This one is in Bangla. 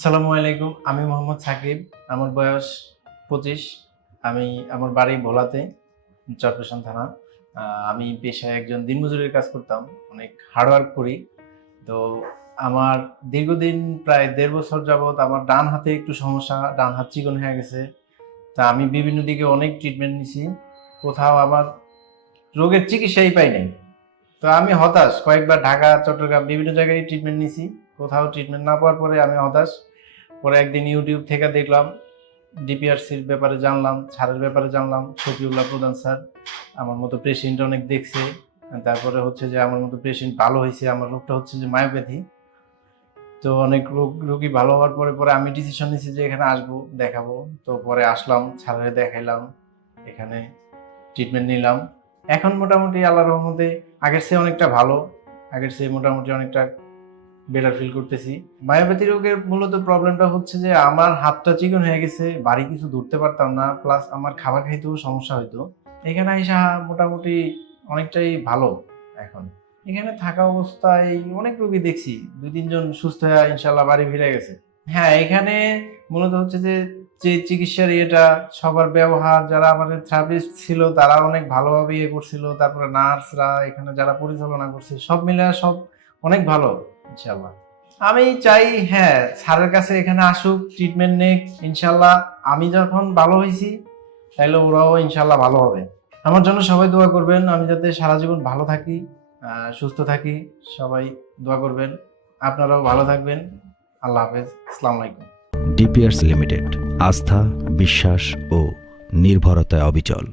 আসসালামু আলাইকুম, আমি মোহাম্মদ সাকিব। আমার বয়স পঁচিশ। আমি আমার বাড়ি ভোলাতে, চরপেশন থানা। আমি পেশায় একজন দিনমজুরের কাজ করতাম, অনেক হার্ডওয়ার্ক করি। তো আমার দীর্ঘদিন, প্রায় দেড় বছর যাবৎ আমার ডান হাতে একটু সমস্যা, ডান হাত চিকন হয়ে গেছে। তা আমি বিভিন্ন দিকে অনেক ট্রিটমেন্ট নিছি। কোথাও আমার রোগের চিকিৎসাই পাই নাই। তো আমি হতাশ। কয়েকবার ঢাকা, চট্টগ্রাম বিভিন্ন জায়গায় ট্রিটমেন্ট নিছি। কোথাও ট্রিটমেন্ট না পাওয়ার পরে আমি হতাশ। পরে একদিন ইউটিউব থেকে দেখলাম ডিপিআরসির ব্যাপারে জানলাম ছাড়ের ব্যাপারে জানলাম, শফিউল্লাহ প্রধান স্যার, আমার মতো পেশেন্ট অনেক দেখছে। তারপরে হচ্ছে যে আমার মতো পেশেন্ট ভালো হয়েছে। আমার রোগটা হচ্ছে যে মায়োপ্যাথি তো অনেক রোগ, রোগী ভালো হওয়ার পরে পরে আমি ডিসিশন নিয়েছি যে এখানে আসব, দেখাবো। তো পরে আসলাম ছাড়ে দেখাইলাম, এখানে ট্রিটমেন্ট নিলাম। এখন মোটামুটি আল্লাহর রহমতে আগের চেয়ে অনেকটা ভালো, আগের চেয়ে মোটামুটি অনেকটা বেটার ফিল করতেছি। মায়াবাতি রোগের মূলত প্রবলেমটা হচ্ছে যে আমার হাতটা চিকন হয়ে গেছে, বাড়ি কিছু ধরতে পারতাম না প্লাস আমার খাবার খাইতেও সমস্যা হইতো। এখানে আইসা মোটামুটি অনেকটাই ভালো এখন। এখানে থাকা অবস্থায় অনেক রোগী দেখছি, দুই তিনজন সুস্থ হয়ে ইনশাল্লাহ বাড়ি ফিরে গেছে। হ্যাঁ এখানে মূলত হচ্ছে যে যে চিকিৎসার ইয়েটা, সবার ব্যবহার, যারা আমাদের থেরাপিস্ট ছিল, তারা অনেক ভালোভাবে ইয়ে করছিল, তারপরে নার্সরা, এখানে যারা পরিচালনা করছে, সব মিলে সব অনেক ভালো ইনশাল্লাহ আমি চাই হ্যাঁ স্যারের কাছে এখানে আসুক ট্রিটমেন্ট নেক ইনশাল্লাহ আমি যখন ভালো হয়েছি তাইলে ওরাও ইনশাল্লাহ ভালো হবে। আমার জন্য সবাই দোয়া করবেন, আমি যাতে সারা জীবন ভালো থাকি সুস্থ থাকি, সবাই দোয়া করবেন। আপনারাও ভালো থাকবেন। আল্লাহ হাফেজ আসসালামু আলাইকুম। ডিপিআরস লিমিটেড আস্থা বিশ্বাস ও নির্ভরতায় অবিচল।